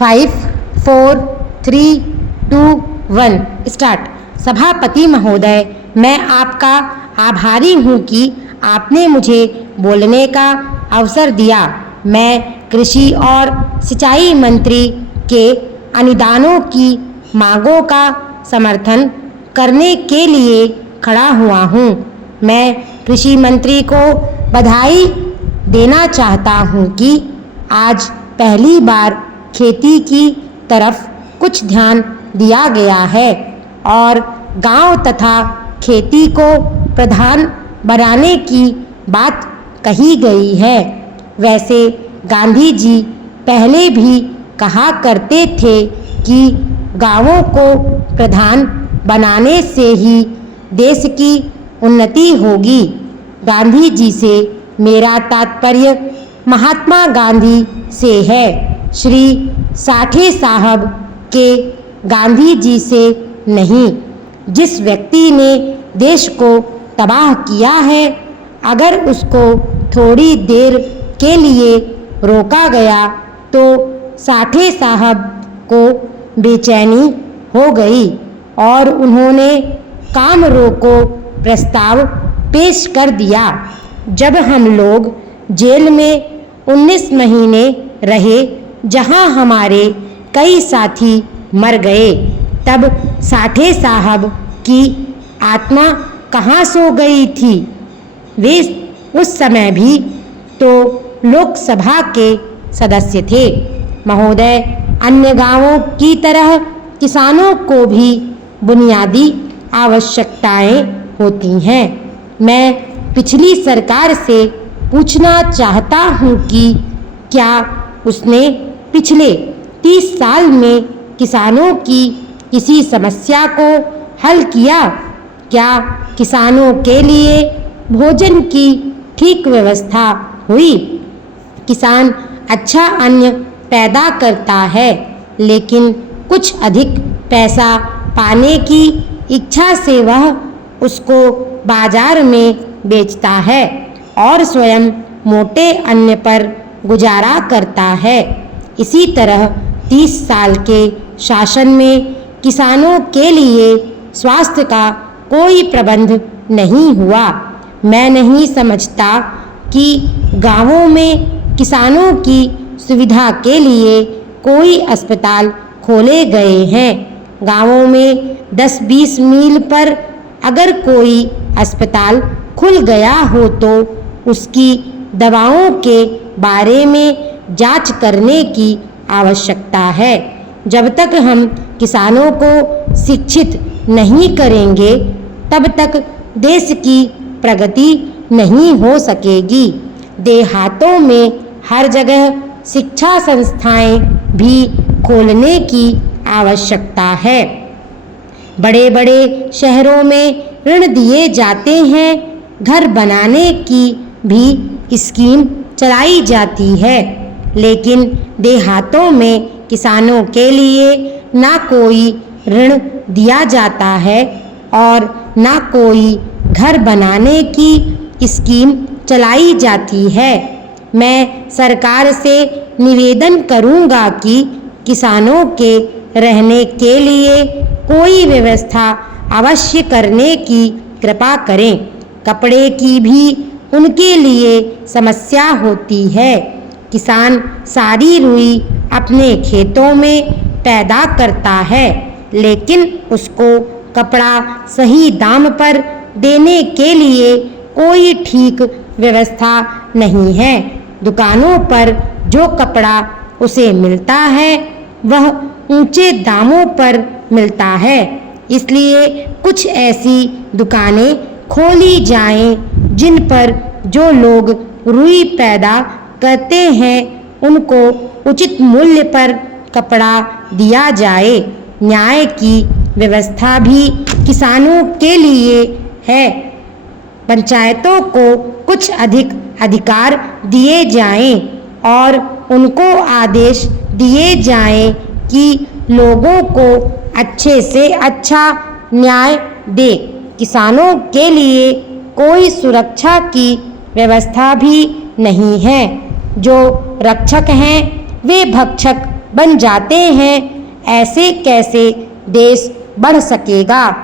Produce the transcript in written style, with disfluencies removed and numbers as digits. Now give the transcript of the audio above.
5, 4, 3, 2, 1 start. सभापति महोदय, मैं आपका आभारी हूँ कि आपने मुझे बोलने का अवसर दिया। मैं कृषि और सिंचाई मंत्री के अनुदानों की मांगों का समर्थन करने के लिए खड़ा हुआ हूँ। मैं कृषि मंत्री को बधाई देना चाहता हूँ कि आज पहली बार खेती की तरफ कुछ ध्यान दिया गया है और गांव तथा खेती को प्रधान बनाने की बात कही गई है। वैसे गांधी जी पहले भी कहा करते थे कि गांवों को प्रधान बनाने से ही देश की उन्नति होगी। गांधी जी से मेरा तात्पर्य महात्मा गांधी से है, श्री साठे साहब के गांधी जी से नहीं। जिस व्यक्ति ने देश को तबाह किया है, अगर उसको थोड़ी देर के लिए रोका गया तो साठे साहब को बेचैनी हो गई और उन्होंने काम रोको प्रस्ताव पेश कर दिया। जब हम लोग जेल में 19 महीने रहे, जहां हमारे कई साथी मर गए, तब साठे साहब की आत्मा कहाँ सो गई थी? वे उस समय भी तो लोकसभा के सदस्य थे। महोदय, अन्य गांवों की तरह किसानों को भी बुनियादी आवश्यकताएं होती हैं। मैं पिछली सरकार से पूछना चाहता हूं कि क्या उसने पिछले 30 साल में किसानों की किसी समस्या को हल किया? क्या किसानों के लिए भोजन की ठीक व्यवस्था हुई? किसान अच्छा अन्न पैदा करता है, लेकिन कुछ अधिक पैसा पाने की इच्छा से वह उसको बाजार में बेचता है और स्वयं मोटे अन्न पर गुजारा करता है। इसी तरह 30 साल के शासन में किसानों के लिए स्वास्थ्य का कोई प्रबंध नहीं हुआ। मैं नहीं समझता कि गांवों में किसानों की सुविधा के लिए कोई अस्पताल खोले गए हैं। गांवों में 10-20 मील पर अगर कोई अस्पताल खुल गया हो तो उसकी दवाओं के बारे में जांच करने की आवश्यकता है। जब तक हम किसानों को शिक्षित नहीं करेंगे, तब तक देश की प्रगति नहीं हो सकेगी। देहातों में हर जगह शिक्षा संस्थाएं भी खोलने की आवश्यकता है। बड़े बड़े शहरों में ऋण दिए जाते हैं, घर बनाने की भी स्कीम चलाई जाती है, लेकिन देहातों में किसानों के लिए ना कोई ऋण दिया जाता है और ना कोई घर बनाने की स्कीम चलाई जाती है। मैं सरकार से निवेदन करूंगा कि किसानों के रहने के लिए कोई व्यवस्था अवश्य करने की कृपा करें। कपड़े की भी उनके लिए समस्या होती है। किसान सारी रुई अपने खेतों में पैदा करता है, लेकिन उसको कपड़ा सही दाम पर देने के लिए कोई ठीक व्यवस्था नहीं है। दुकानों पर जो कपड़ा उसे मिलता है वह ऊंचे दामों पर मिलता है, इसलिए कुछ ऐसी दुकानें खोली जाएं जिन पर जो लोग रुई पैदा करते हैं उनको उचित मूल्य पर कपड़ा दिया जाए। न्याय की व्यवस्था भी किसानों के लिए है। पंचायतों को कुछ अधिक अधिकार दिए जाएं और उनको आदेश दिए जाएं कि लोगों को अच्छे से अच्छा न्याय दे। किसानों के लिए कोई सुरक्षा की व्यवस्था भी नहीं है। जो रक्षक हैं वे भक्षक बन जाते हैं, ऐसे कैसे देश बढ़ सकेगा।